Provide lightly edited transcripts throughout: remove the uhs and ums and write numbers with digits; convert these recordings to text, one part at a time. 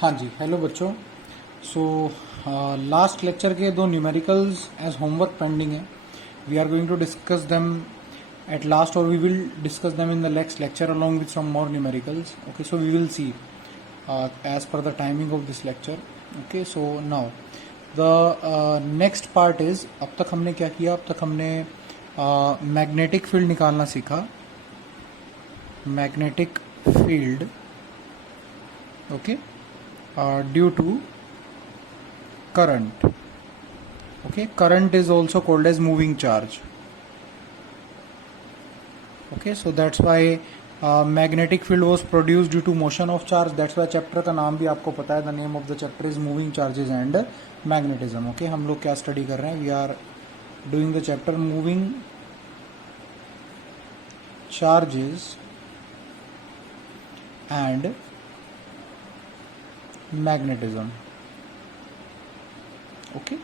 हाँ जी, हेलो बच्चों। So last lecture के दो न्यूमेरिकल्स एज होमवर्क पेंडिंग है. We are going to discuss them at last, or we will discuss them in the next lecture along with some more numericals. Okay, so we will see as per the timing of this lecture. Okay, so now the next part is, अब तक हमने क्या किया? अब तक हमने magnetic field निकालना सीखा. Magnetic field, okay, due to current. Okay, current is also called as moving charge. Okay, so that's why magnetic field was produced due to motion of charge. That's why chapter का नाम भी आपको पता है. The name of the chapter is moving charges and magnetism. Okay, हम लोग क्या study कर रहे हैं? We are doing the chapter moving charges and magnetism. Okay,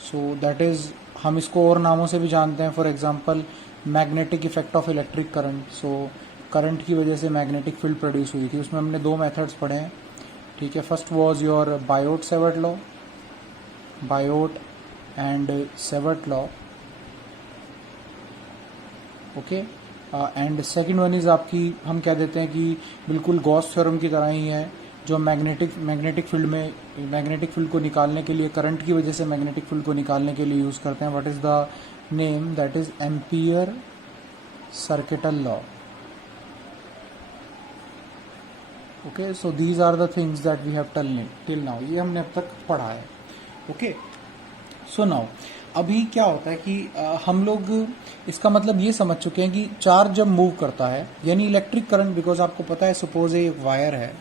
so that is, हम इसको और नामों से भी जानते हैं. For example magnetic effect of electric current. So current की वजह से मैग्नेटिक फील्ड प्रोड्यूस हुई थी. उसमें हमने दो मेथड्स पढ़े हैं. ठीक है, first was your Biot Savart law, Biot and Savart law. Okay, and second one is आपकी, हम कह देते हैं कि बिल्कुल गॉस थ्योरम की तरह ही है, जो मैग्नेटिक फील्ड में मैग्नेटिक फील्ड को निकालने के लिए, करंट की वजह से मैग्नेटिक फील्ड को निकालने के लिए यूज करते हैं. What is the name? That is ampere circuital law. Okay, so these are the things that we have till now. ये हमने अब तक पढ़ा है. ओके, सो नाउ अभी क्या होता है कि हम लोग इसका मतलब ये समझ चुके हैं कि चार्ज जब मूव करता है, यानी इलेक्ट्रिक करंट, बिकॉज आपको पता है सपोज ये एक वायर है,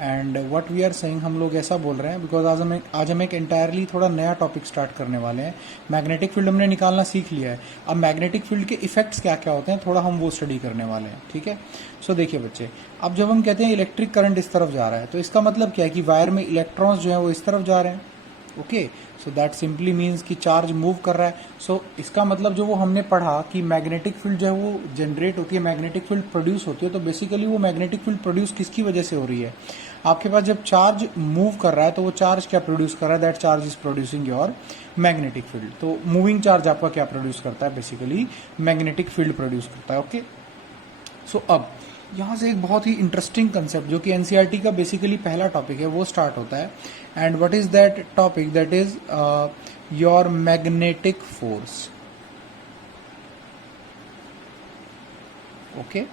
and what we are saying, हम लोग ऐसा बोल रहे हैं बिकॉज आज हम एक एंटायरली थोड़ा नया टॉपिक स्टार्ट करने वाले हैं. मैग्नेटिक फील्ड हमने निकालना सीख लिया है. अब मैग्नेटिक फील्ड के इफेक्ट्स क्या क्या होते हैं, थोड़ा हम वो स्टडी करने वाले हैं. ठीक है, सो देखिए बच्चे, अब जब हम कहते हैं इलेक्ट्रिक करंट इस तरफ जा रहा है, तो इसका मतलब क्या है कि वायर में इलेक्ट्रॉन्स जो है वो इस तरफ जा रहे हैं. Okay, so that simply means कि चार्ज मूव कर रहा है. सो इसका मतलब जो वो हमने पढ़ा कि मैग्नेटिक फील्ड जो है वो जनरेट होती है, मैग्नेटिक फील्ड प्रोड्यूस होती है, तो बेसिकली वो मैग्नेटिक फील्ड प्रोड्यूस किसकी वजह से हो रही है? आपके पास जब चार्ज मूव कर रहा है तो वो चार्ज क्या प्रोड्यूस कर रहा है? That charge is producing your magnetic field. तो मूविंग चार्ज आपका क्या प्रोड्यूस करता है? बेसिकली मैग्नेटिक फील्ड प्रोड्यूस करता है. ओके, सो अब यहाँ से एक बहुत ही इंटरेस्टिंग कंसेप्ट, जो कि एनसीईआरटी का बेसिकली पहला टॉपिक है, वो स्टार्ट होता है. And what is that topic? That is your magnetic force. Okay,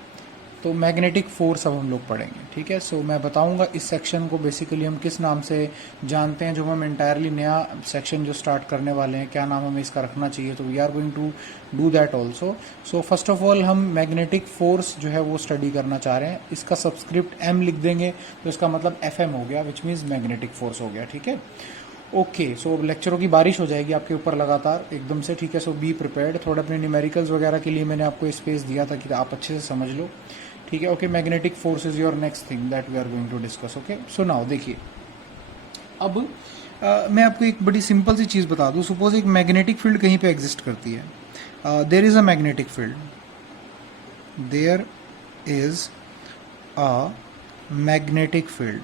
तो मैग्नेटिक फोर्स अब हम लोग पढ़ेंगे. ठीक है, सो मैं बताऊंगा इस सेक्शन को बेसिकली हम किस नाम से जानते हैं. जो हम एंटायरली नया सेक्शन जो स्टार्ट करने वाले हैं, क्या नाम हमें इसका रखना चाहिए, तो we are going to do that also. So first of all हम मैग्नेटिक फोर्स जो है वो स्टडी करना चाह रहे हैं. इसका सब्सक्रिप्ट एम लिख देंगे तो इसका मतलब FM हो गया, विच मीन्स मैग्नेटिक फोर्स हो गया. ठीक है, ओके, सो लेक्चरों की बारिश हो जाएगी आपके ऊपर लगातार एकदम से. ठीक है, सो बी प्रिपेयर्ड. थोड़ा अपने न्यूमेरिकल्स वगैरह के लिए मैंने आपको स्पेस दिया था कि आप अच्छे से समझ लो. ठीक है, okay, magnetic force is your next thing that we are going to discuss. Okay, so now देखिए, अब मैं आपको एक बड़ी सिंपल सी चीज़ बता दूं. सपोज एक मैग्नेटिक फील्ड कहीं पे एग्जिस्ट करती है. There is a magnetic field, there is a magnetic field.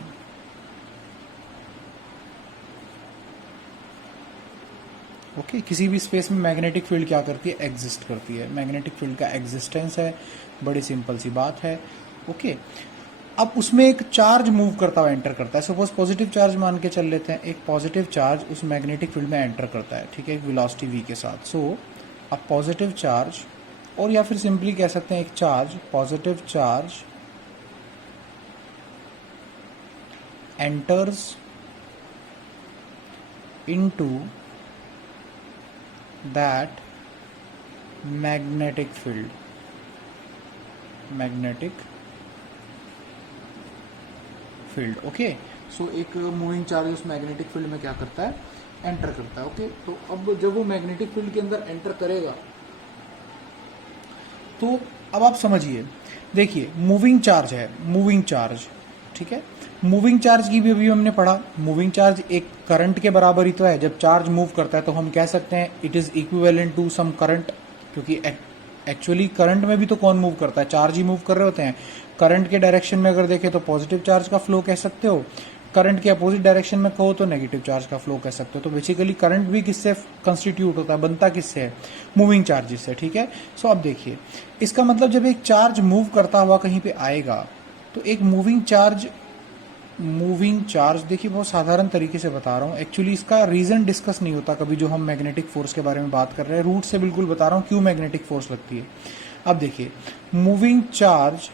Okay, किसी भी स्पेस में मैग्नेटिक फील्ड क्या करती है? एग्जिस्ट करती है. मैग्नेटिक फील्ड का एग्जिस्टेंस है, बड़ी सिंपल सी बात है. ओके, अब उसमें एक चार्ज मूव करता हुआ एंटर करता है. सपोज पॉजिटिव चार्ज मान के चल लेते हैं. एक पॉजिटिव चार्ज उस मैग्नेटिक फील्ड में एंटर करता है. ठीक है, एक वेलोसिटी v के साथ. सो अ पॉजिटिव चार्ज, और या फिर सिंपली कह सकते हैं एक charge, positive charge enters into that magnetic field. Okay, so एक मूविंग चार्ज उस मैग्नेटिक फील्ड में क्या करता है? एंटर करता है. ओके, तो अब जब वो मैग्नेटिक फील्ड के अंदर एंटर करेगा, तो अब आप समझिए, देखिए मूविंग चार्ज है, मूविंग चार्ज. ठीक है, मूविंग चार्ज की भी अभी हमने पढ़ा. मूविंग चार्ज एक करंट के बराबर ही तो है. जब चार्ज मूव करता है तो हम कह सकते हैं it is equivalent to some current, क्योंकि एक्चुअली करंट में भी तो कौन मूव करता है? चार्ज ही मूव कर रहे होते हैं. करंट के डायरेक्शन में अगर देखें तो पॉजिटिव चार्ज का फ्लो कह सकते हो, करंट के अपोजिट डायरेक्शन में कहो तो नेगेटिव चार्ज का फ्लो कह सकते हो। तो बेसिकली करंट भी किससे कंस्टिट्यूट होता है, बनता किससे है, मूविंग चार्जेस से, ठीक है। सो अब देखिए इसका मतलब जब एक चार्ज मूव करता हुआ कहीं पे आएगा तो एक मूविंग चार्ज देखिए बहुत साधारण तरीके से बता रहा हूँ, एक्चुअली इसका रीजन डिस्कस नहीं होता कभी जो हम मैग्नेटिक फोर्स के बारे में बात कर रहे हैं, रूट से बिल्कुल बता रहा हूँ क्यों मैग्नेटिक फोर्स लगती है। अब देखिए मूविंग चार्ज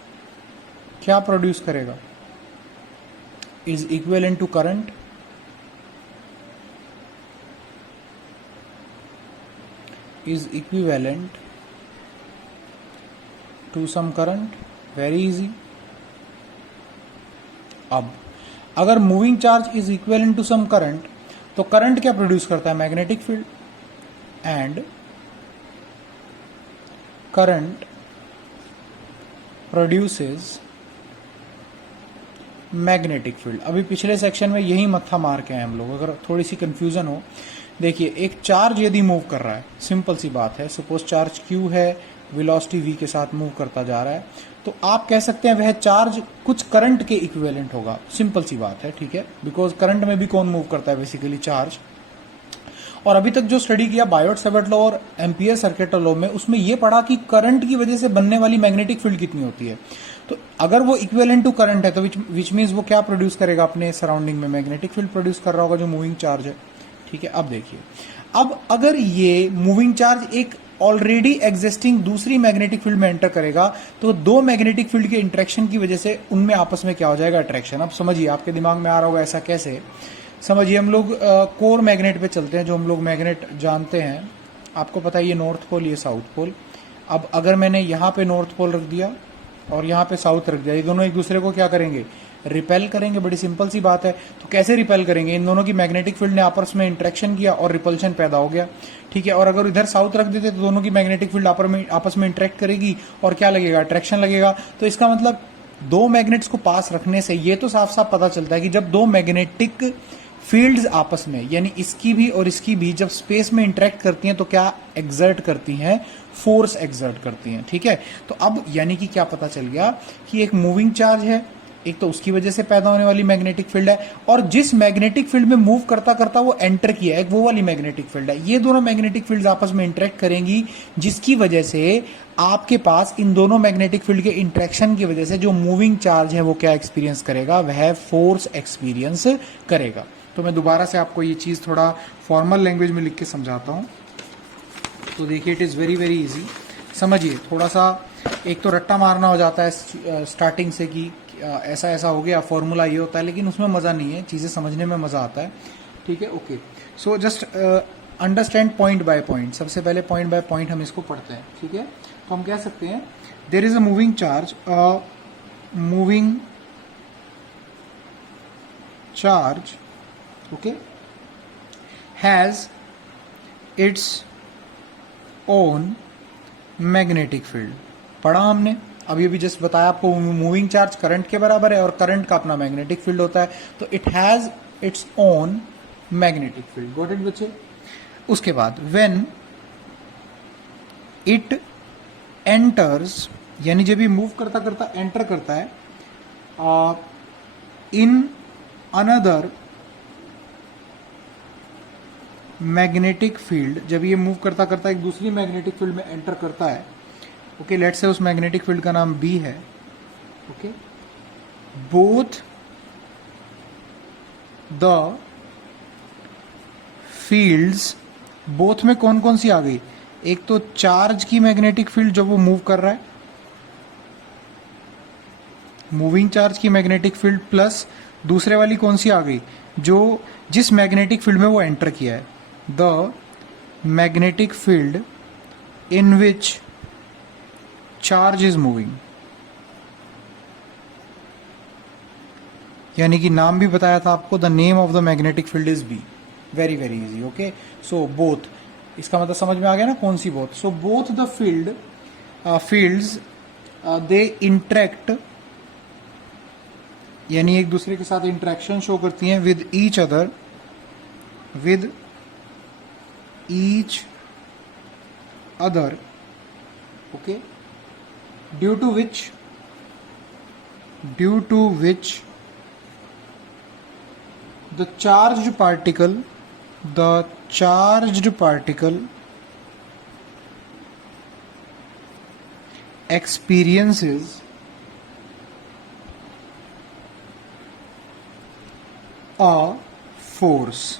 क्या प्रोड्यूस करेगा, is equivalent to current, is equivalent to some current, very easy. अब अगर moving charge is equivalent to some current तो करंट क्या प्रोड्यूस करता है, magnetic field, and current produces magnetic field. अभी पिछले सेक्शन में यही मत्था मार के आए हम लोग, अगर थोड़ी सी कंफ्यूजन हो, देखिए एक चार्ज यदि मूव कर रहा है, सिंपल सी बात है, सपोज चार्ज Q है, वेलोसिटी v के साथ मूव करता जा रहा है, तो आप कह सकते हैं वह चार्ज कुछ करंट के इक्विवेलेंट होगा, सिंपल सी बात है, ठीक है, बिकॉज करंट में भी कौन मूव करता है, बेसिकली चार्ज। और अभी तक जो स्टडी किया बायोट-सैवर्ट लॉ और एम्पियर सर्किट लॉ में, उसमें यह पढ़ा कि करंट की वजह से बनने वाली मैग्नेटिक फील्ड कितनी होती है। तो अगर वो इक्विवेलेंट टू करंट है तो विच मीन्स वो क्या प्रोड्यूस करेगा अपने सराउंडिंग में, मैग्नेटिक फील्ड प्रोड्यूस कर रहा होगा जो मूविंग चार्ज है, ठीक है। अब देखिए, अब अगर ये मूविंग चार्ज एक ऑलरेडी एग्जिस्टिंग दूसरी मैग्नेटिक फील्ड में एंटर करेगा तो दो मैग्नेटिक फील्ड के इंटरेक्शन की वजह से उनमें आपस में क्या हो जाएगा, अट्रैक्शन। अब समझिए, आपके दिमाग में आ रहा होगा ऐसा कैसे, समझिए हम लोग कोर मैग्नेट पे चलते हैं, जो हम लोग मैग्नेट जानते हैं, आपको पता है ये नॉर्थ पोल, ये साउथ पोल। अब अगर मैंने यहाँ पे नॉर्थ पोल रख दिया और यहाँ पे साउथ रख दिया, ये दोनों एक दूसरे को क्या करेंगे, रिपेल करेंगे, बड़ी सिंपल सी बात है। तो कैसे रिपेल करेंगे, इन दोनों की मैग्नेटिक फील्ड ने आपस में इंटरेक्शन किया और रिपल्शन पैदा हो गया, ठीक है। और अगर इधर साउथ रख देते तो दोनों की मैग्नेटिक फील्ड आपस में इंटरेक्ट करेगी और क्या लगेगा, अट्रैक्शन लगेगा। तो इसका मतलब दो मैग्नेट्स को पास रखने से ये तो साफ साफ पता चलता है कि जब दो मैग्नेटिक फील्ड्स आपस में, यानी इसकी भी और इसकी भी, जब स्पेस में इंटरेक्ट करती हैं तो क्या एक्सर्ट करती हैं, फोर्स एक्सर्ट करती हैं, ठीक है। तो अब यानी कि क्या पता चल गया कि एक मूविंग चार्ज है, एक तो उसकी वजह से पैदा होने वाली मैग्नेटिक फील्ड है, और जिस मैग्नेटिक फील्ड में मूव करता करता वो एंटर किया है, एक वो वाली मैग्नेटिक फील्ड है। ये दोनों मैग्नेटिक फील्ड्स आपस में इंटरेक्ट करेंगी, जिसकी वजह से आपके पास इन दोनों मैग्नेटिक फील्ड के इंटरेक्शन की वजह से जो मूविंग चार्ज है वो क्या एक्सपीरियंस करेगा, वह फोर्स एक्सपीरियंस करेगा। तो मैं दोबारा से आपको ये चीज़ थोड़ा फॉर्मल लैंग्वेज में लिख के समझाता हूँ। तो देखिए, it is very very easy, समझिए। थोड़ा सा एक तो रट्टा मारना हो जाता है स्टार्टिंग से कि ऐसा ऐसा हो गया, फॉर्मूला ये होता है, लेकिन उसमें मज़ा नहीं है, चीज़ें समझने में मज़ा आता है, ठीक है। Okay, so just understand point by point. सबसे पहले पॉइंट बाय पॉइंट हम इसको पढ़ते हैं, ठीक है। तो हम कह सकते हैं there is a moving charge, moving charge, okay, has its own magnetic field। पढ़ा हमने, अभी अभी जस्ट बताया आपको, मूविंग चार्ज करंट के बराबर है और करंट का अपना मैग्नेटिक फील्ड होता है, तो it has its own magnetic field. Got it बच्चे। उसके बाद व्हेन इट एंटर्स, यानी जब ये मूव करता करता एंटर करता है इन अनदर मैग्नेटिक फील्ड, जब ये मूव करता करता एक दूसरी मैग्नेटिक फील्ड में एंटर करता है, ओके, लेट्स से उस मैग्नेटिक फील्ड का नाम B है, okay, both the fields, both में कौन कौन सी आ गई, एक तो चार्ज की मैग्नेटिक फील्ड जो वो मूव कर रहा है, मूविंग चार्ज की मैग्नेटिक फील्ड, प्लस दूसरे वाली कौन सी आ गई, जो जिस मैग्नेटिक फील्ड में वो एंटर किया है, the magnetic field in which charge is moving. यानी कि नाम भी बताया था आपको, the name of the magnetic field is B. Very very easy, okay. So both, इसका मतलब समझ में आ गया ना, कौन सी both. So both the fields they interact, यानी एक दूसरे के साथ इंटरेक्शन शो करती हैं with each other, with each other, okay, due to which the charged particle experiences a force,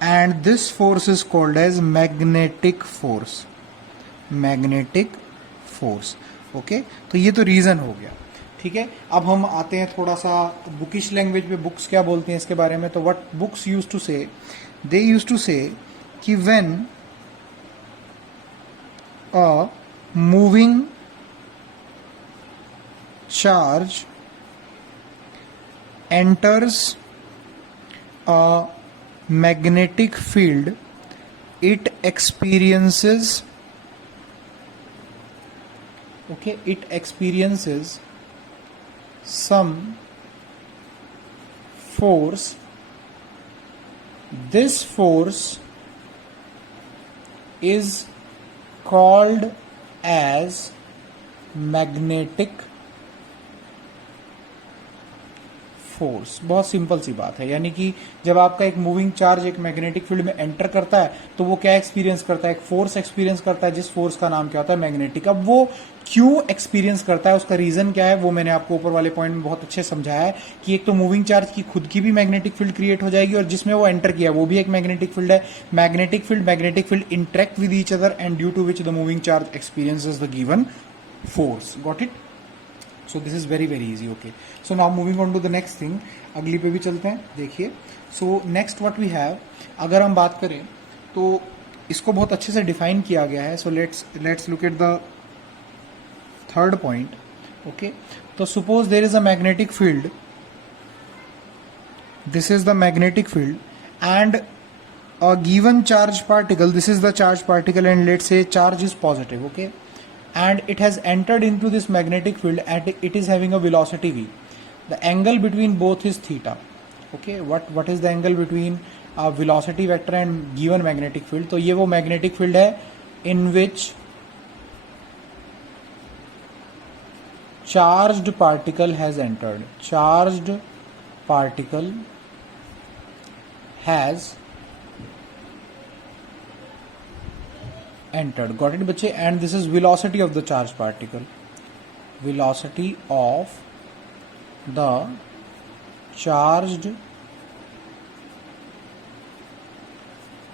and this force is called as magnetic force. Okay, तो ये तो रीजन हो गया, ठीक है। अब हम आते हैं थोड़ा सा बुकिश लैंग्वेज में, बुक्स क्या बोलते हैं इसके बारे में। तो व्हाट बुक्स यूज टू से, दे यूज टू से कि when a moving charge enters a magnetic field, it experiences some force. This force is called as magnetic force. बहुत सिंपल सी बात है, यानी कि जब आपका एक मूविंग चार्ज एक मैग्नेटिक फील्ड में एंटर करता है तो वो क्या एक्सपीरियंस करता है, एक फोर्स एक्सपीरियंस करता है, जिस फोर्स का नाम क्या होता है, मैग्नेटिक। अब वो क्यों एक्सपीरियंस करता है, उसका रीजन क्या है, वो मैंने आपको ऊपर वाले पॉइंट में बहुत अच्छे समझाया है कि एक तो मूविंग चार्ज की खुद की भी मैग्नेटिक फील्ड क्रिएट हो जाएगी और जिसमें वो एंटर किया वो भी एक मैग्नेटिक फील्ड है। Magnetic field interact with each other and due to which the moving charge experiences the given force. Got it? So this is very very easy. Okay, so now moving on to the next thing, अगली पे भी चलते हैं। देखिए, so next what we have, अगर हम बात करें तो इसको बहुत अच्छे से डिफाइन किया गया है। So let's look at the third point. Okay, तो suppose there is a magnetic field, this is the magnetic field and a given charge particle, this is the charge particle and let's say charge is positive, okay, and it has entered into this magnetic field and it is having a velocity v. The angle between both is theta. Okay, what is the angle between a velocity vector and given magnetic field? तो ये वो magnetic field है in which charged particle has entered. Charged particle has entered. Got it बच्चे? And this is velocity of the charged particle. Velocity of the charged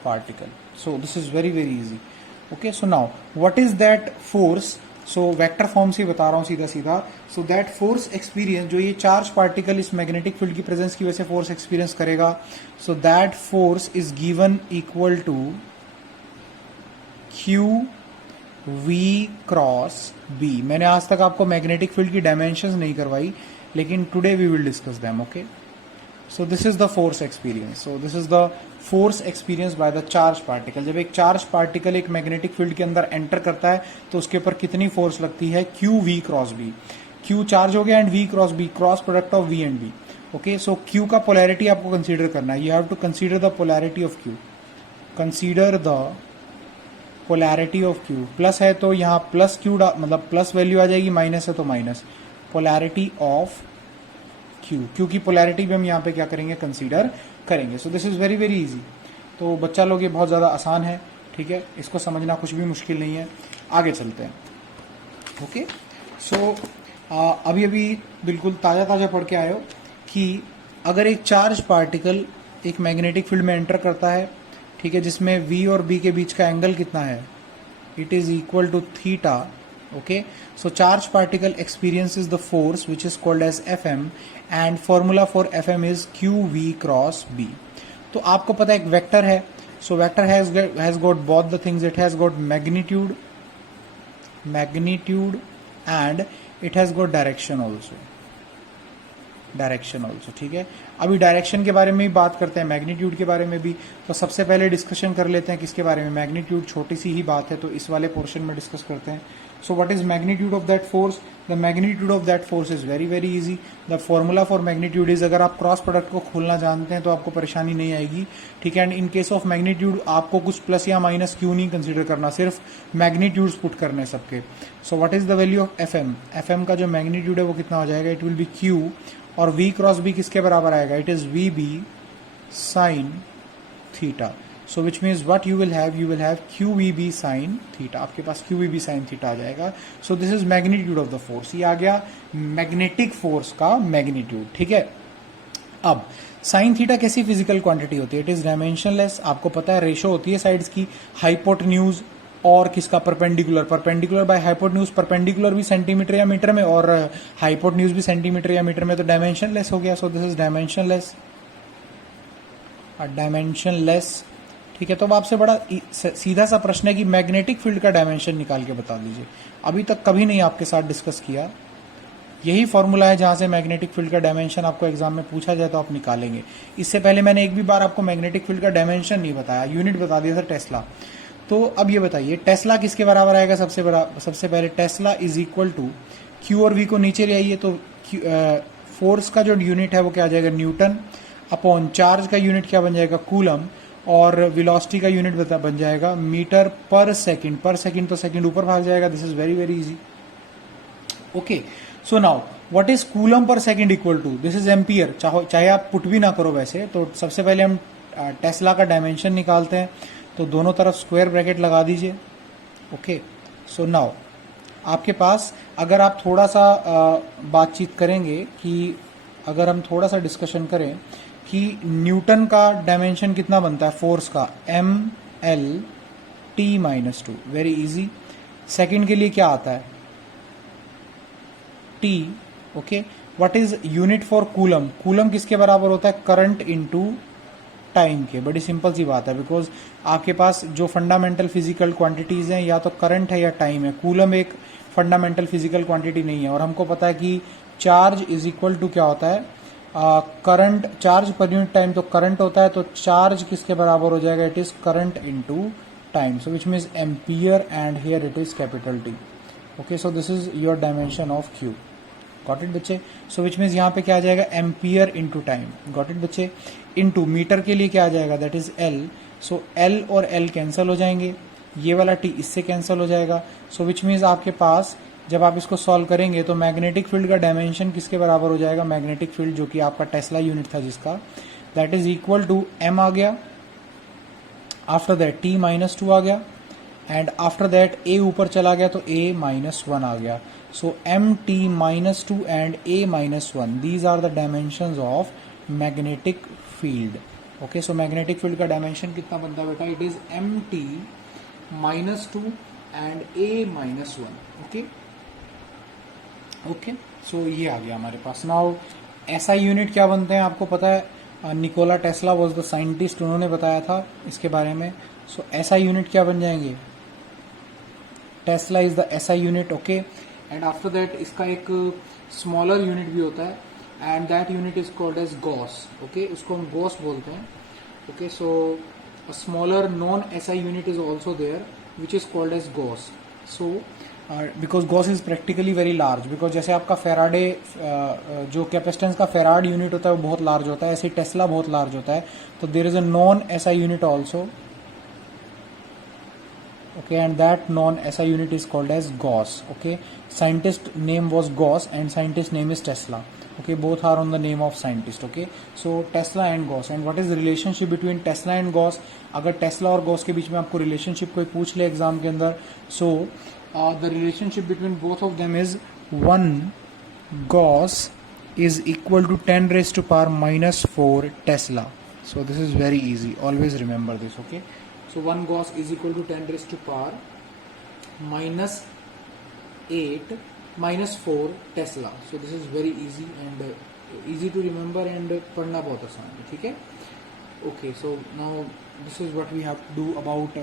particle. So this is very very easy. Okay, so now what is that force? So vector form से बता रहा हूँ सीधा सीधा। सो that force experience, जो ये charge particle इस magnetic field की प्रेजेंस की वजह से फोर्स एक्सपीरियंस करेगा, so that force is given equal to Q V cross B. मैंने आज तक आपको मैग्नेटिक फील्ड की डायमेंशंस नहीं करवाई, लेकिन today we will discuss them. Okay, so this is the force experience. So this is the force experience by the charge particle. जब एक चार्ज पार्टिकल एक मैग्नेटिक फील्ड के अंदर एंटर करता है तो उसके ऊपर कितनी फोर्स लगती है, Q V cross B. Q charge हो गया and V cross B, cross product of V and B. Okay, so Q का पोलैरिटी आपको कंसीडर करना है। You have to consider the polarity of Q. Consider the polarity of Q. Plus है तो यहाँ plus Q मतलब plus value आ जाएगी, माइनस है तो minus. Polarity of Q, Q की पोलैरिटी भी हम यहाँ पे क्या करेंगे, कंसीडर करेंगे। सो this is very very easy. तो बच्चा लोग ये बहुत ज़्यादा आसान है, ठीक है, इसको समझना कुछ भी मुश्किल नहीं है। आगे चलते हैं। ओके, सो अभी अभी बिल्कुल ताज़ा ताज़ा पढ़ के आए हो कि अगर एक चार्ज पार्टिकल एक मैग्नेटिक फील्ड में एंटर करता है, ठीक है, जिसमें V और B के बीच का एंगल कितना है, it is equal to theta. Okay, so charge particle experiences the force which is called as FM and formula for FM is QV cross B। तो आपको पता है एक वेक्टर है, so vector has got both the things, it has got magnitude and it has got direction also, ठीक है। अभी direction के बारे में भी बात करते हैं, मैग्नीट्यूड के बारे में भी। तो सबसे पहले डिस्कशन कर लेते हैं किसके बारे में, मैग्नीट्यूड। छोटी सी ही बात है तो इस वाले पोर्शन में डिस्कस करते हैं। सो what is magnitude of that force? The magnitude of that force is very very easy. The formula for magnitude is, अगर आप क्रॉस प्रोडक्ट को खोलना जानते हैं तो आपको परेशानी नहीं आएगी, ठीक है। And in case of magnitude आपको कुछ प्लस या माइनस क्यू नहीं कंसीडर करना, सिर्फ मैग्नीट्यूड्स पुट करने सबके। सो what is the value of FM का जो मैग्नीट्यूड है वो कितना हो जाएगा, इट विल बी क्यू, और V क्रॉस B किसके बराबर आएगा, it is VB sin theta. So which means what you will have QVB sin theta. आपके पास QVB sin theta आ जाएगा. So this is magnitude of the force. ये आ गया magnetic force का मैग्नीट्यूड. ठीक है. अब साइन थीटा कैसी फिजिकल क्वांटिटी होती है? It is dimensionless. आपको पता है रेशो होती है साइड्स की, हाइपोटेन्यूज और किसका? Perpendicular. Perpendicular by hypotenuse. Perpendicular भी सेंटीमीटर या मीटर में और हाइपोटेन्यूज भी सेंटीमीटर या मीटर में, तो डायमेंशनलेस हो गया. सो दिस इज डायमेंशनलेस. डायमेंशनलेस. ठीक है. तो अब आपसे बड़ा सीधा सा प्रश्न है कि मैग्नेटिक फील्ड का डायमेंशन निकाल के बता दीजिए. अभी तक कभी नहीं आपके साथ डिस्कस किया. यही फॉर्मूला है जहां से मैग्नेटिक फील्ड का डायमेंशन आपको एग्जाम में पूछा जाए तो आप निकालेंगे. इससे पहले मैंने एक भी बार आपको मैग्नेटिक फील्ड का डायमेंशन नहीं बताया, यूनिट बता दिया था टेस्ला. तो अब ये बताइए टेस्ला किसके बराबर आएगा? सबसे पहले tesla is equal to Q और वी को नीचे ले आइए तो फोर्स का जो यूनिट है वो क्या आ जाएगा? न्यूटन. अपॉन चार्ज का यूनिट क्या बन जाएगा? कूलम. और वेलोसिटी का यूनिट बन जाएगा मीटर पर सेकंड. पर सेकंड तो सेकंड ऊपर भाग जाएगा. This is very very easy. Okay. So now what is coulomb per second equal to? This is ampere. चाहे आप पुट भी ना करो वैसे. तो सबसे पहले हम टेस्ला का डायमेंशन निकालते हैं. तो दोनों तरफ स्क्वायर ब्रैकेट लगा दीजिए. ओके. सो नाउ आपके पास अगर आप थोड़ा सा बातचीत करेंगे कि अगर हम थोड़ा सा डिस्कशन करें कि न्यूटन का डायमेंशन कितना बनता है फोर्स का? mL/t-2. Very easy. सेकंड के लिए क्या आता है? T. Okay. What is unit for coulomb? Coulomb किसके बराबर होता है? करंट इनटू टाइम के. बड़ी सिंपल सी बात है, बिकॉज आपके पास जो फंडामेंटल फिजिकल क्वांटिटीज हैं या तो करंट है या टाइम है. कूलम एक फंडामेंटल फिजिकल क्वांटिटी नहीं है. और हमको पता है कि चार्ज इज इक्वल टू क्या होता है? Current. Charge per unit time तो करंट होता है. तो चार्ज किसके बराबर हो जाएगा? It is current into time. So which means ampere and here it is capital T. Okay. So this is your dimension of Q. Got it बच्चे? सो which means यहाँ पे क्या आ जाएगा? Ampere into time. Got it बच्चे? Into metre के लिए क्या आ जाएगा? That is L. So L और L कैंसिल हो जाएंगे. ये वाला T इससे कैंसिल हो जाएगा. सो विच मीन्स आपके पास जब आप इसको सॉल्व करेंगे तो मैग्नेटिक फील्ड का डायमेंशन किसके बराबर हो जाएगा? मैग्नेटिक फील्ड जो कि आपका टेस्ला यूनिट था जिसका, that is equal to M आ गया. आफ्टर दैट T-2 आ गया. एंड आफ्टर दैट A ऊपर चला गया तो A-1 आ गया. So MT-2 and A-1 these are the dimensions of magnetic field. Okay. So magnetic field का डायमेंशन कितना बनता है बेटा? It is MT-2 and A-1. Okay. Okay. So ये आ गया हमारे पास. नाउ SI यूनिट क्या बनते हैं आपको पता है? Nikola Tesla was the scientist, उन्होंने बताया था इसके बारे में. सो SI यूनिट क्या बन जाएंगे? Tesla is the SI unit. Okay. And after that इसका एक स्मॉलर यूनिट भी होता है and that unit is called as gauss. Okay. उसको हम गॉस बोलते हैं. Okay. So a smaller non SI unit is also there which is called as gauss. So because gauss is practically very large. Because जैसे आपका Faraday जो capacitance का farad unit होता है वो बहुत लार्ज होता है, ऐसे टेस्ला बहुत लार्ज होता है. तो there is a non SI unit also. Okay. And that non SI unit is called as gauss. Okay. Scientist name was Gauss and scientist name is Tesla. Okay, both are on the name of scientist. Okay, so Tesla and Gauss. And what is the relationship between Tesla and Gauss? अगर Tesla और Gauss के बीच में आपको relationship कोई पूछ ले exam के अंदर, so the relationship between both of them is 1 Gauss is equal to 10 raised to power minus 4 Tesla. So this is very easy. Always remember this. Okay, so 1 Gauss is equal to 10 raised to power minus 8 minus 4 Tesla. So this is very easy and easy to remember and पढ़ना बहुत आसान है. ठीक है. Okay, so now this is what we have to do about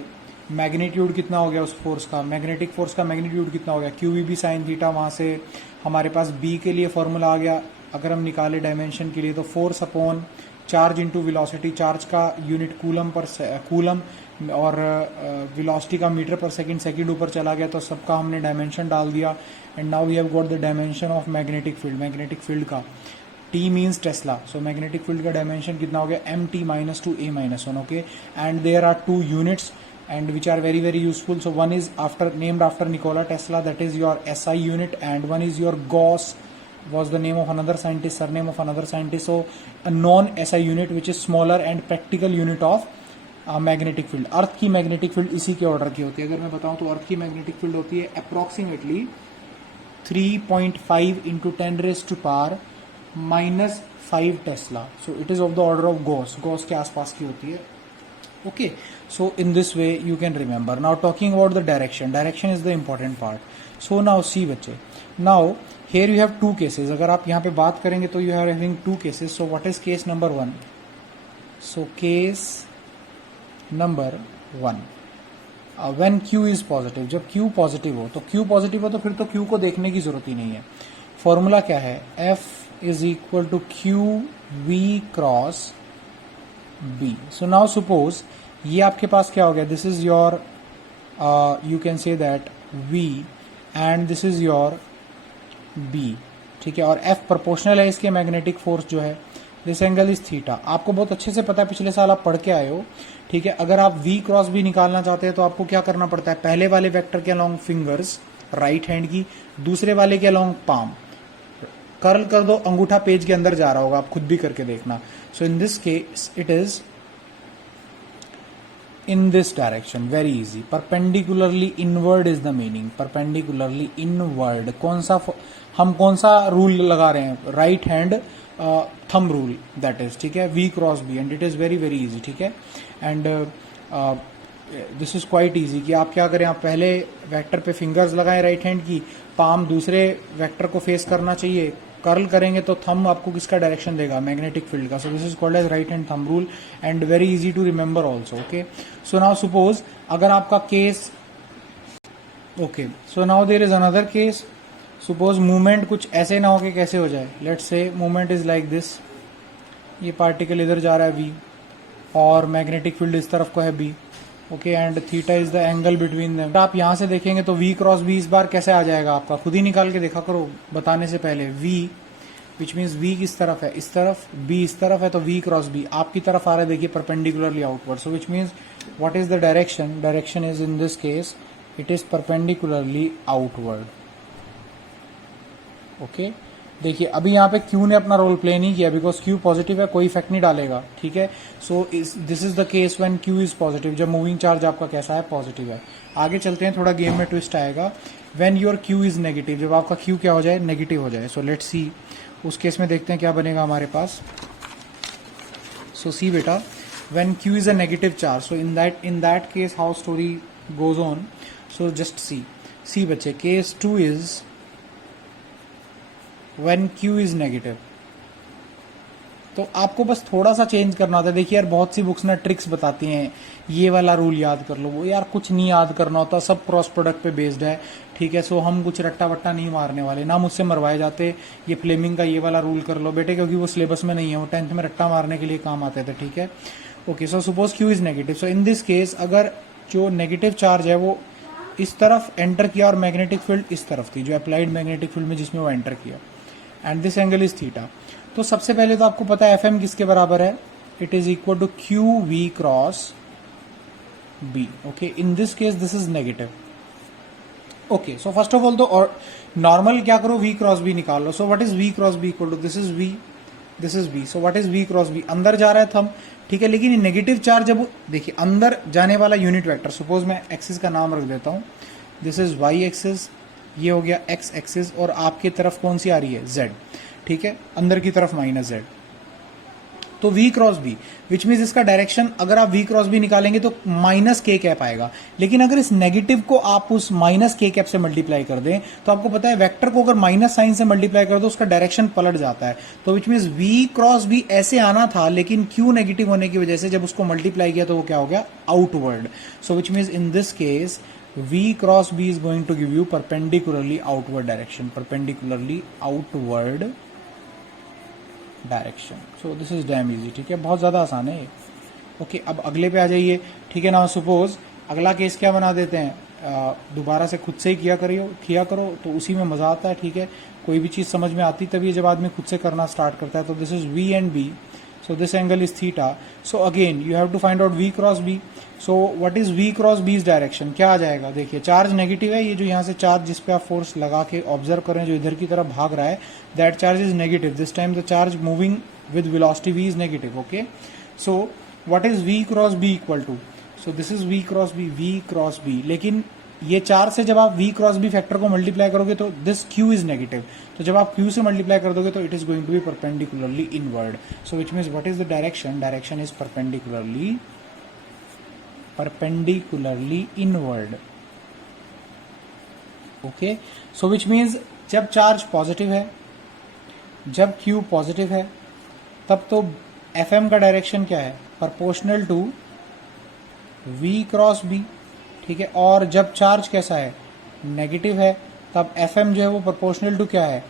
magnitude कितना हो गया उस फोर्स का? मैग्नेटिक फोर्स का मैग्नीट्यूड कितना हो गया? QVB sin theta. वहाँ से हमारे पास B के लिए फॉर्मूला आ गया. अगर हम निकाले डायमेंशन के लिए तो force upon charge into velocity. Charge का यूनिट कूलम पर कूलम और वेलोसिटी का मीटर पर सेकंड. सेकंड ऊपर चला गया तो सबका हमने डायमेंशन डाल दिया. And now we have got the dimension of magnetic field. Magnetic field का T means tesla. So magnetic field का डायमेंशन कितना हो गया? MT-2 A-1. Okay. And there are 2 units and which are very very useful. So one is named after Nikola Tesla, that is your SI unit, and one is your Gauss was the name of another scientist, surname of another scientist. So a known SI unit which is smaller and practical unit of magnetic field. Earth की magnetic field इसी के order की होती है. अगर मैं बताऊं तो अर्थ की मैग्नेटिक फील्ड होती है approximately 3.5 into 10⁻⁻5 Tesla. So it is of the order of Gauss के आसपास की होती है. Okay, so in this way you can remember. Now talking about the direction is the important part. So now see बच्चे, now here you have two cases. अगर आप यहाँ पे बात करेंगे तो you are having two cases. So what is case number 1? So case number 1, when Q is positive, जब Q positive हो तो फिर तो Q को देखने की जरूरत ही नहीं है. फॉर्मूला क्या है? F is equal to Q V cross B. So now suppose ये आपके पास क्या हो गया? This is your you can say that V and this is your B. ठीक है, और F प्रोपोर्शनल है इसके मैग्नेटिक फोर्स जो है. This angle is theta. आपको बहुत अच्छे से पता है, पिछले साल आप पढ़ के आए हो. ठीक है, अगर आप V क्रॉस B निकालना चाहते हैं तो आपको क्या करना पड़ता है? पहले वाले वेक्टर के अलोंग फिंगर्स राइट हैंड की, दूसरे वाले के अलोंग पाम कर्ल कर दो. अंगूठा पेज के अंदर जा रहा होगा, आप खुद भी करके देखना. So in this case it is in this direction, very easy. Perpendicularly inward is the meaning. Perpendicularly inward. हम कौन सा रूल लगा रहे हैं? Right hand thumb rule, that is. ठीक है, V cross B and it is very very easy. ठीक है, and this is quite easy कि आप क्या करें, आप पहले वेक्टर पे फिंगर्स लगाएं राइट हैंड की, पाम दूसरे वेक्टर को फेस करना चाहिए, कर्ल करेंगे तो थंब आपको किसका डायरेक्शन देगा? मैग्नेटिक फील्ड का. So this is called as right hand thumb rule and very easy to remember also. Okay, so now suppose अगर आपका case, okay, so now there is another case. Suppose movement कुछ ऐसे ना हो के कैसे हो जाए. Let's say movement is like this. ये पार्टिकल इधर जा रहा है V और मैग्नेटिक फील्ड इस तरफ को है B. Okay, and theta is the angle between them. आप यहां से देखेंगे तो V क्रॉस B इस बार कैसे आ जाएगा आपका? खुद ही निकाल के देखा करो बताने से पहले. V विच मीन्स V किस तरफ है? इस तरफ. B इस तरफ है तो V क्रॉस B आपकी तरफ आ रहा है. देखिए perpendicularly outward. So which means what is the direction? Direction is in this case it is perpendicularly outward. Okay, देखिए अभी यहाँ पे Q ने अपना रोल प्ले नहीं किया बिकॉज Q पॉजिटिव है, कोई इफेक्ट नहीं डालेगा. ठीक है, सो this is the case when Q is positive, जब मूविंग चार्ज आपका कैसा है? पॉजिटिव है. आगे चलते हैं, थोड़ा गेम में ट्विस्ट आएगा. When your Q is negative, जब आपका Q क्या हो जाए? नेगेटिव हो जाए. सो लेट्स सी, उस केस में देखते हैं क्या बनेगा हमारे पास. सो सी बेटा, when Q is a negative charge, so in that case how story goes on. So just see बच्चे, case 2 is when Q is negative. तो आपको बस थोड़ा सा चेंज करना होता है. देखिए यार, बहुत सी बुक्स ना ट्रिक्स बताती हैं, ये वाला रूल याद कर लो. वो यार कुछ नहीं याद करना होता, सब क्रॉस प्रोडक्ट पे बेस्ड है. ठीक है, सो हम कुछ रट्टा वट्टा नहीं मारने वाले, ना मुझसे मरवाए जाते. ये फ्लेमिंग का ये वाला रूल कर लो बेटे, क्योंकि वो सिलेबस में नहीं है, वो 10th में रट्टा मारने के लिए काम आते थे. ठीक है, okay, so suppose Q is negative. So in this case अगर जो नेगेटिव चार्ज है वो इस तरफ एंटर किया और मैग्नेटिक फील्ड इस तरफ थी, जो अप्लाइड मैग्नेटिक फील्ड में जिसमें वो एंटर किया, and this angle is theta. तो सबसे पहले तो आपको पता है FM किसके बराबर है? It is equal to QV cross B. Okay, in this case this is negative. Okay, so first of all तो और नॉर्मल क्या करो? V क्रॉस B निकाल लो. So what is V cross B equal to? This is V, this is B. So what is V cross B? अंदर जा रहा है थंब. ठीक है, लेकिन नेगेटिव चार्ज जब देखिए अंदर जाने वाला यूनिट वेक्टर, सपोज मैं एक्सिस का नाम रख देता हूं. दिस इज Y एक्सिस, ये हो गया X एक्सिस, और आपकी तरफ कौन सी आ रही है? Z. ठीक है, अंदर की तरफ -Z. तो V cross B which means इसका डायरेक्शन अगर आप V क्रॉस B निकालेंगे तो -K कैप आएगा. लेकिन अगर इस नेगेटिव को आप उस -K कैप से मल्टीप्लाई कर दें तो आपको पता है वेक्टर को अगर माइनस साइन से मल्टीप्लाई कर दो उसका डायरेक्शन पलट जाता है. तो which means V cross B ऐसे आना था, लेकिन Q नेगेटिव होने की वजह से जब उसको मल्टीप्लाई किया तो वो क्या हो गया? Outward. So which means in this case V cross B is going to give you perpendicularly outward direction. Perpendicularly outward direction. So this is damn easy. ठीक है, बहुत ज़्यादा आसान है. ओके, अब अगले पे आ जाइए. ठीक है ना, सपोज अगला केस क्या बना देते हैं? दोबारा से खुद से ही किया करो तो उसी में मज़ा आता है. ठीक है, कोई भी चीज़ समझ में आती तभी जब आदमी खुद से करना स्टार्ट करता है. तो this is V and B. So this angle is theta. So again you have to find out V cross B. So what is V cross B's direction, क्या आ जाएगा? देखिए चार्ज नेगेटिव है, ये जो यहाँ से चार्ज जिस पे आप फोर्स लगा के ऑब्जर्व करें जो इधर की तरफ भाग रहा है, that charge is negative. This time the charge moving with velocity V is negative. Okay, so what is V cross B equal to? So this is V cross B, V cross B. लेकिन ये 4 से जब आप V cross B factor को multiply करोगे तो this Q is negative. तो जब आप Q से मल्टीप्लाई कर दोगे तो it is going to be perpendicularly inward. So which means what is the direction? Direction is perpendicularly inward. Okay, so which means जब चार्ज पॉजिटिव है, जब Q पॉजिटिव है, तब तो Fm का डायरेक्शन क्या है? Proportional to V cross B. ठीक है, और जब चार्ज कैसा है? नेगेटिव है, तब Fm जो है वो प्रोपोर्शनल टू क्या है?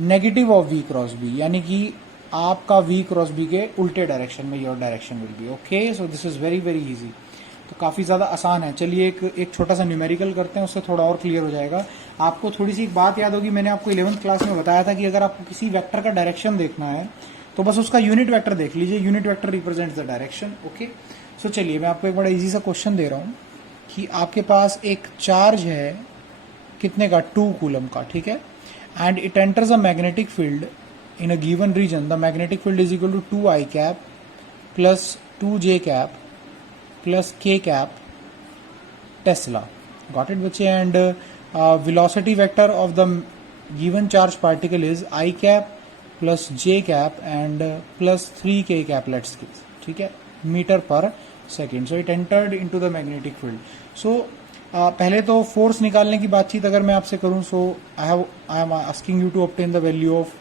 Negative of V cross B. यानी कि आपका V क्रॉस B के उल्टे डायरेक्शन में your direction will be. Okay, so this is very very easy. तो काफ़ी ज़्यादा आसान है. चलिए एक छोटा सा न्यूमेरिकल करते हैं, उससे थोड़ा और क्लियर हो जाएगा. आपको थोड़ी सी एक बात याद होगी, मैंने आपको 11th क्लास में बताया था कि अगर आपको किसी वेक्टर का डायरेक्शन देखना है तो बस उसका यूनिट वेक्टर देख लीजिए. Unit vector represents the direction. Okay, so चलिए मैं आपको एक बड़ा इजी सा क्वेश्चन दे रहा हूँ कि आपके पास एक चार्ज है कितने का? 2 कूलम का. ठीक है, and it enters a magnetic field in a given region. The magnetic field is equal to 2i cap plus 2j cap plus k cap tesla. Got it बच्चे? And velocity vector of the given charge particle is i cap plus j cap and plus 3k cap. Let's give. ठीक है, metre per second. So it entered into the magnetic field. So पहले तो force निकालने की बातचीत अगर मैं आपसे करूं, so I am asking you to obtain the value of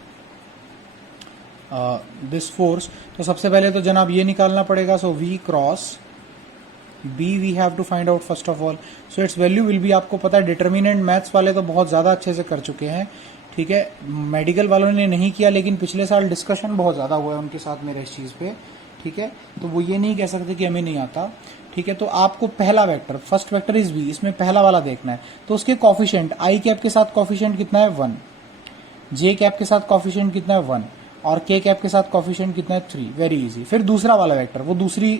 this force. तो सबसे पहले तो जनाब ये निकालना पड़ेगा. So V cross B we have to find out first of all. So its value will be, आपको पता है डिटर्मिनेंट मैथ्स वाले तो बहुत ज्यादा अच्छे से कर चुके हैं. ठीक है, मेडिकल वालों ने नहीं किया, लेकिन पिछले साल डिस्कशन बहुत ज्यादा हुआ है उनके साथ मेरे इस चीज पे. ठीक है, तो वो ये नहीं कह सकते कि हमें नहीं आता. ठीक है, तो आपको पहला vector, first vector is V, इसमें पहला वाला देखना है. तो उसके कॉफिशिएंट, I कैप के साथ कॉफिशिएंट कितना है? 1. J कैप के साथ कॉफिशिएंट कितना है? 1. और K कैप के साथ कॉफिशिएंट कितना है? 3. Very easy. फिर दूसरा वाला वेक्टर, वो दूसरी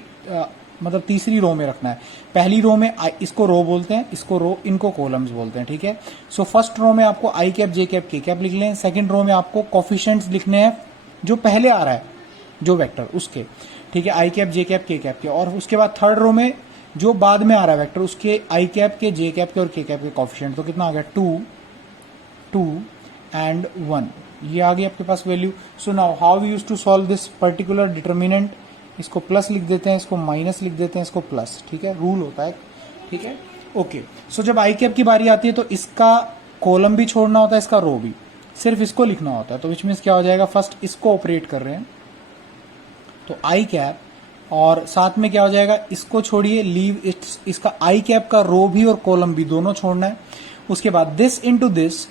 मतलब तीसरी रो में रखना है. पहली रो में इसको रो बोलते हैं, इसको रो, इनको कॉलम्स बोलते हैं. ठीक है, सो फर्स्ट रो में आपको I cap, J cap, K cap लिख लें. सेकंड रो में आपको कॉफिशिएंट्स लिखने हैं जो पहले आ रहा है जो वेक्टर उसके. ठीक है, I cap, J cap, K cap के. और उसके बाद थर्ड रो में जो बाद में आ रहा है वेक्टर उसके I कैप के, J कैप के और K कैप के कॉफिशिएंट. तो कितना आ गया? 2 एंड 1. ये आ गई आपके पास value. So now how we use to solve this particular determinant? इसको प्लस लिख देते हैं, इसको माइनस लिख देते हैं, इसको प्लस. ठीक है, रूल होता है. ठीक है, ओके. सो जब I कैप की बारी आती है तो इसका कॉलम भी छोड़ना होता है, इसका रो भी, सिर्फ इसको लिखना होता है. तो विच मीन्स क्या हो जाएगा? फर्स्ट इसको ऑपरेट कर रहे हैं तो I कैप, और साथ में क्या हो जाएगा? इसको छोड़िए, लीव इसका I कैप का रो भी और कॉलम भी दोनों छोड़ना है. उसके बाद दिस इंटू दिस,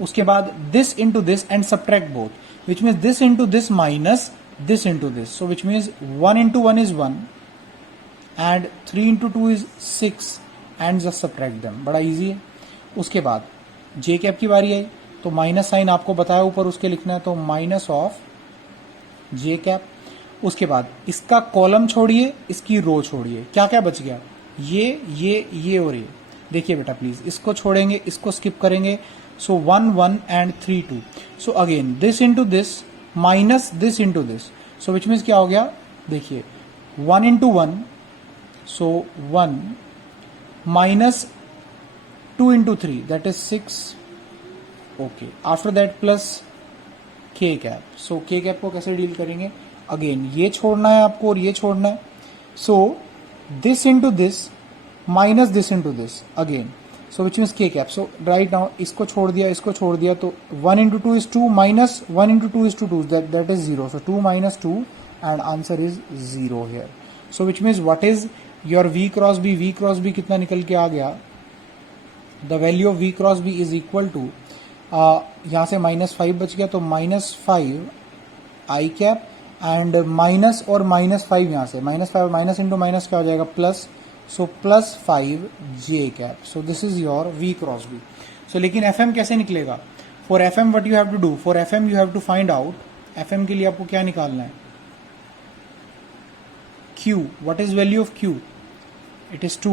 उसके बाद this into this and subtract both, which means this into this minus this into this. So which means 1 into 1 is 1 and 3 into 2 is 6 and just subtract them. बड़ा easy है. उसके बाद J cap की बारी आई तो minus sign आपको बताया ऊपर उसके लिखना है, तो माइनस ऑफ J कैप. उसके बाद इसका कॉलम छोड़िए, इसकी रो छोड़िए. क्या क्या बच गया? ये और ये. देखिए बेटा प्लीज, इसको छोड़ेंगे, इसको स्किप करेंगे. सो 1 1 and 3 2. So again this into this minus this into this. So which means क्या हो गया? देखिए 1 into 1, so 1 minus 2 into 3 that is 6. Okay, after that plus K cap. So K cap को कैसे डील करेंगे? अगेन ये छोड़ना है आपको और ये छोड़ना है. So this into this minus this into this again. So which means K cap. So right now इसको छोड़ दिया, इसको छोड़ दिया, तो 1 into 2 is 2 minus 1 into 2 is 2 that is 0. So 2 minus 2 and answer is 0 here. So which means what is your V cross B? V cross B कितना निकल के आ गया? The value of V cross B is equal to, यहाँ से -5 बच गया तो -5 I cap and minus और -5 यहाँ से -5 माइनस इंटू माइनस क्या हो जाएगा? Plus. So +5 J cap. So this is your V cross B. So लेकिन FM कैसे निकलेगा? For FM what you have to do? For FM you have to find out, FM के लिए आपको क्या निकालना है? Q. What is value of Q? It is 2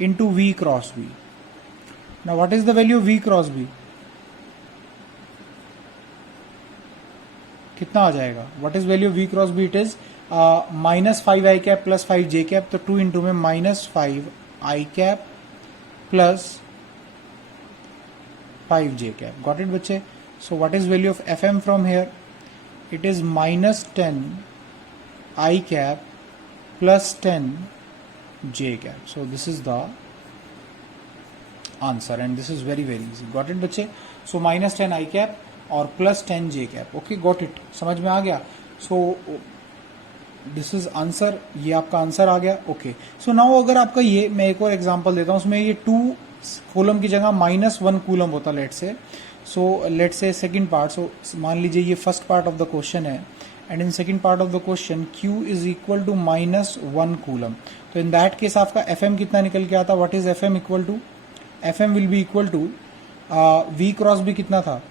into V cross B. Now what is the value of V cross B? कितना आ जाएगा? What is value of V cross B? It is minus 5 I cap plus 5 J cap. तो 2 into में minus 5 I cap plus 5 J cap. Got it बच्चे? So what is value of FM from here? It is minus 10 I cap plus 10 J cap. So this is the answer and this is very easy. Got it बच्चे? So minus 10 I cap और plus 10 J cap. Okay, got it. समझ में आ गया? So this is answer, ये आपका answer आ गया. Okay, so now अगर आपका ये, मैं एक और एग्जांपल देता हूँ, उसमें ये 2 कूलम की जगह -1 कूलम होता let say. So let say second part, so मान लीजिए ये first part of the question है and in second part of the question Q is equal to -1 coulomb. तो इन दैट केस आपका FM कितना निकल के आता? What is FM equal to? FM will be equal to V cross B कितना था?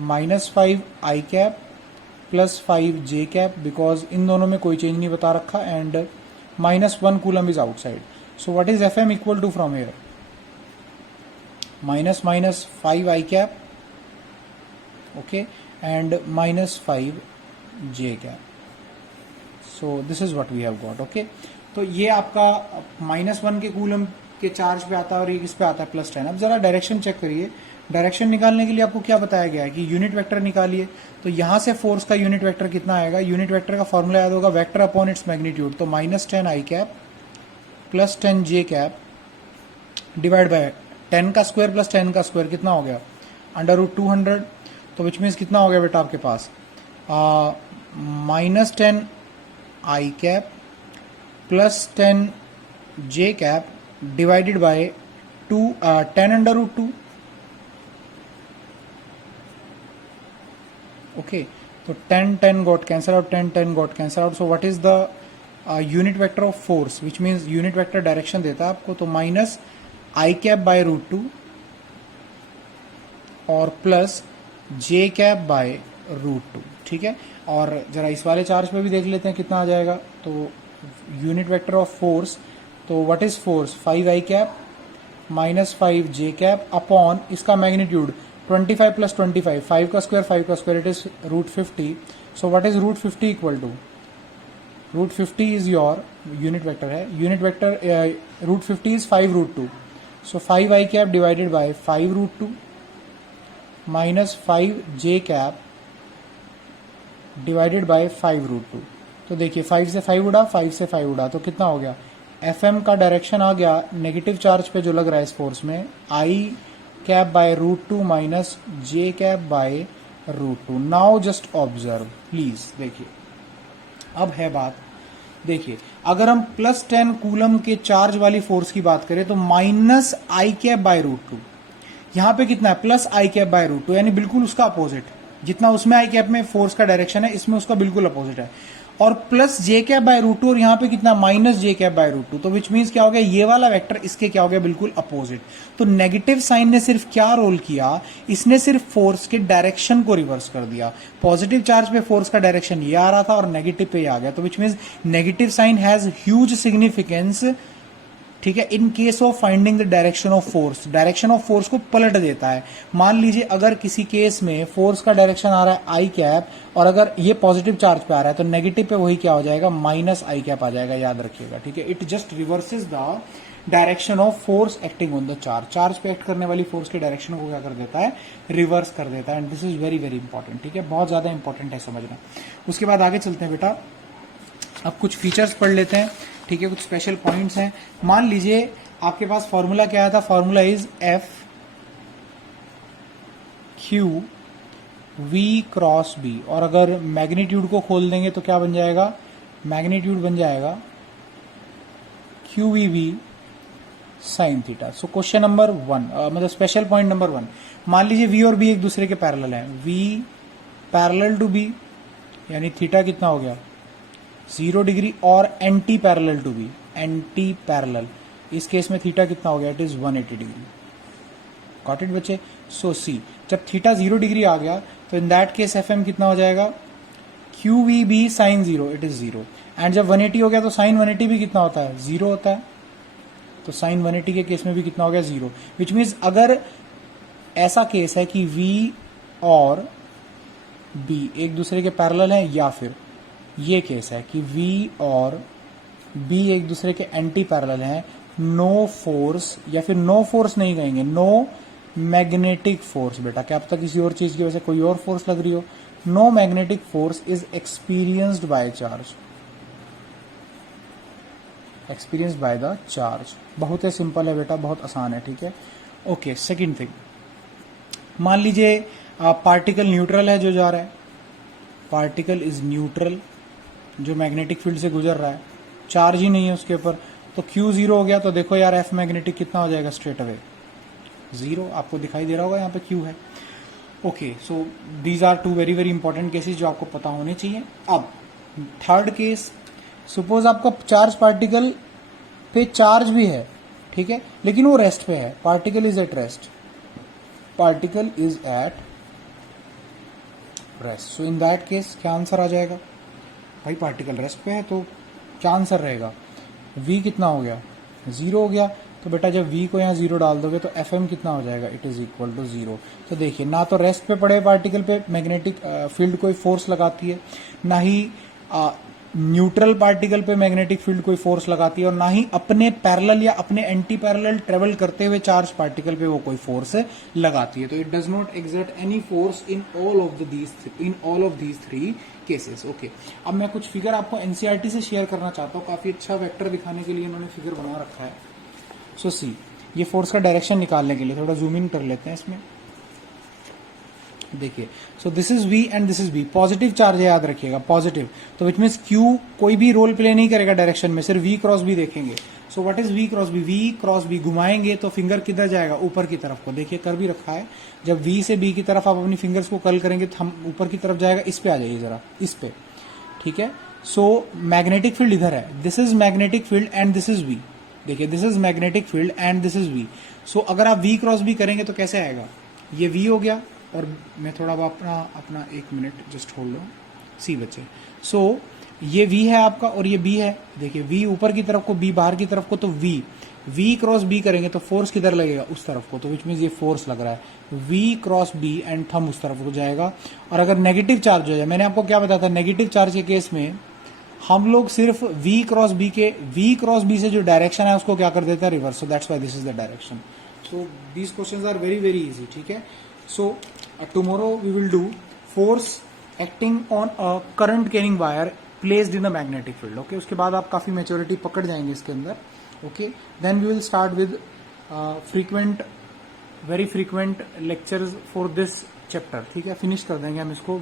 -5 I cap plus 5 J cap, because इन दोनों में कोई चेंज नहीं बता रखा and -1 coulomb is outside. So what is FM equal to from here? -5 I cap, okay, and -5 J cap. So this is what we have got. Okay, तो ये आपका -1 के कूलम के चार्ज पे आता है और ये किस पे आता है? +10. अब जरा डायरेक्शन चेक करिए. डायरेक्शन निकालने के लिए आपको क्या बताया गया है कि यूनिट वेक्टर निकालिए. तो यहां से फोर्स का यूनिट वेक्टर कितना आएगा? यूनिट वेक्टर का फॉर्मूला याद होगा, वेक्टर अपॉन इट्स मैग्नीट्यूड. तो -10 I cap plus 10 J cap divide by 10 का स्क्वायर प्लस 10 का स्क्वायर कितना हो गया? √200. तो विच मीन्स कितना हो गया बेटा आपके पास? -10 I cap plus 10 J cap divided bye 10√2. Okay, so 10 got cancelled out, 10 got cancelled out. So what is the unit vector of force, which means unit vector direction देता है आपको. तो माइनस I कैप बाय √2 और plus J cap by √2. ठीक है, और जरा इस वाले चार्ज पे भी देख लेते हैं कितना आ जाएगा. तो यूनिट वेक्टर ऑफ फोर्स, तो what is force? 5 I cap minus 5 J cap upon इसका मैग्नीट्यूड 25 प्लस 25, 5 का square, it is √50. So what is √50 equal to? √50 is your unit vector है. Unit vector √50 is 5√2. So 5 I cap divided by 5√2 minus 5 J cap divided by 5√2. तो देखिए 5 से 5 उड़ा, 5 से 5 उड़ा, तो कितना हो गया? FM का डायरेक्शन आ गया नेगेटिव चार्ज पे जो लग रहा है इस फोर्स में, I cap by √2 minus J cap by √2. Now just observe please. देखिए अब है बात, देखिए अगर हम +10 कूलम के चार्ज वाली फोर्स की बात करें तो माइनस I कैप बाय √2, यहां पे कितना है? प्लस I कैप बाय √2, यानी बिल्कुल उसका अपोजिट. जितना उसमें I कैप में फोर्स का डायरेक्शन है, इसमें उसका बिल्कुल अपोजिट है. और प्लस J कैप बाय √2 और यहाँ पे कितना? Minus J cap by √2. तो विच मीन्स क्या हो गया? ये वाला वेक्टर इसके क्या हो गया? बिल्कुल अपोजिट. तो नेगेटिव साइन ने सिर्फ क्या रोल किया? इसने सिर्फ फोर्स के डायरेक्शन को रिवर्स कर दिया. पॉजिटिव चार्ज पे फोर्स का डायरेक्शन ये आ रहा था और नेगेटिव पे ये आ गया. तो which means negative sign has huge significance. ठीक है, in case of finding the direction of force. Direction of force को पलट देता है. मान लीजिए अगर किसी केस में फोर्स का डायरेक्शन आ रहा है I कैप और अगर ये पॉजिटिव चार्ज पे आ रहा है तो नेगेटिव पे वही क्या हो जाएगा? माइनस I कैप आ जाएगा. याद रखिएगा. ठीक है, it just reverses the direction of force acting on the charge. Charge पे एक्ट करने वाली फोर्स के डायरेक्शन को क्या कर देता है? रिवर्स कर देता है. And this is very important. ठीक है, बहुत ज्यादा इंपॉर्टेंट है समझना. उसके बाद आगे चलते हैं बेटा. अब कुछ फीचर्स पढ़ लेते हैं. ठीक है, कुछ स्पेशल पॉइंट्स हैं. मान लीजिए आपके पास फॉर्मूला क्या था? Formula is F Q V cross B, और अगर मैग्नीट्यूड को खोल देंगे तो क्या बन जाएगा? मैग्नीट्यूड बन जाएगा QVV sine theta. So question number 1, मतलब स्पेशल पॉइंट नंबर 1, मान लीजिए V और B एक दूसरे के पैरेलल हैं. V पैरेलल टू B, यानी थीटा कितना हो गया? 0 डिग्री, और anti parallel to B, anti parallel, इस केस में थीटा कितना हो गया? It is 180 degree. Got it बच्चे? सो सी, जब थीटा 0 डिग्री आ गया तो इन दैट केस FM कितना हो जाएगा? Q V B sine 0, it is 0। And जब 180 हो गया तो साइन 180 भी कितना होता है, 0 होता है। तो साइन 180 के केस में भी कितना हो गया, 0। विच मीन्स अगर ऐसा केस है कि V और B एक दूसरे के पैरेलल हैं, या फिर ये केस है कि V और B एक दूसरे के एंटी पैरेलल हैं, नो फोर्स, या फिर नो फोर्स नहीं कहेंगे, नो मैग्नेटिक फोर्स, बेटा क्या पता किसी और चीज की वजह से कोई और फोर्स लग रही हो, no magnetic force is experienced by charge, experience by the charge. बहुत ही सिंपल है बेटा, बहुत आसान है, ठीक है। ओके, सेकंड थिंग, मान लीजिए पार्टिकल न्यूट्रल है जो जा रहा है, पार्टिकल इज न्यूट्रल, जो मैग्नेटिक फील्ड से गुजर रहा है, चार्ज ही नहीं है उसके ऊपर, तो Q 0 हो गया, तो देखो यार F मैग्नेटिक कितना हो जाएगा, स्ट्रेट अवे 0, आपको दिखाई दे रहा होगा यहाँ पे Q है। Okay, so these are two very very important cases जो आपको पता होने चाहिए। अब थर्ड केस, सपोज आपका चार्ज पार्टिकल पे चार्ज भी है, ठीक है, लेकिन वो रेस्ट पे है, particle is at rest, particle is at rest. So in that case क्या आंसर आ जाएगा, भाई पार्टिकल रेस्ट पे है तो क्या आंसर रहेगा, V कितना हो गया, 0 हो गया। तो बेटा जब V को यहाँ 0 डाल दोगे तो FM कितना हो जाएगा, इट इज इक्वल टू 0। तो देखिए, ना तो रेस्ट पे पड़े पार्टिकल पे मैग्नेटिक फील्ड कोई फोर्स लगाती है, ना ही न्यूट्रल पार्टिकल पे मैग्नेटिक फील्ड कोई फोर्स लगाती है, और ना ही अपने पैरेलल या अपने एंटी पैरेलल ट्रेवल करते हुए चार्ज पार्टिकल पे वो कोई फोर्स लगाती है। तो it does not exert any force in all of these three cases. Okay, अब मैं कुछ फिगर आपको एनसीईआरटी से शेयर करना चाहता हूँ, काफी अच्छा वेक्टर दिखाने के लिए इन्होंने फिगर बना रखा है। सो सी, ये फोर्स का डायरेक्शन निकालने के लिए थोड़ा जूम इन कर लेते हैं इसमें, देखिए। सो this is V and this is B, positive charge है, याद रखिएगा पॉजिटिव, तो विच मीन्स Q कोई भी रोल प्ले नहीं करेगा डायरेक्शन में, सिर्फ V क्रॉस B देखेंगे। सो what is V cross B, V cross B घुमाएंगे तो फिंगर किधर जाएगा, ऊपर की तरफ को, देखिए कर भी रखा है, जब V से B की तरफ आप अपनी फिंगर्स को कर्ल करेंगे तो हम ऊपर की तरफ जाएगा, इस पे आ जाइए जरा, इस पे, ठीक है। सो मैग्नेटिक फील्ड इधर है, this is magnetic field and this is V, देखिए this is magnetic field and this is V। सो अगर आप V क्रॉस B करेंगे तो कैसे आएगा, ये V हो गया, और मैं थोड़ा अपना 1 मिनट जस्ट होल्ड लो, सी बच्चे। सो ये V है आपका और ये B है, देखिए V ऊपर की तरफ को, B बाहर की तरफ को, तो V क्रॉस B करेंगे तो फोर्स किधर लगेगा, उस तरफ को, तो विच मीन्स ये फोर्स लग रहा है, V cross B and thumb उस तरफ को जाएगा। और अगर नेगेटिव चार्ज हो जाए, मैंने आपको क्या बताया था, नेगेटिव चार्ज के केस में हम लोग सिर्फ V क्रॉस B से जो डायरेक्शन है उसको क्या कर देता है, reverse. So that's why this is the direction. So these questions are very very easy, ठीक है। So tomorrow we will do force acting on a current carrying wire placed in a magnetic field. Okay, उसके बाद आप काफी maturity पकड़ जाएंगे इसके अंदर। Okay, then we will start with very frequent lectures for this chapter. ठीक है, फिनिश कर देंगे हम इसको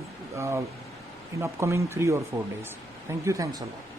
in upcoming 3 or 4 days. Thank you, thanks a lot.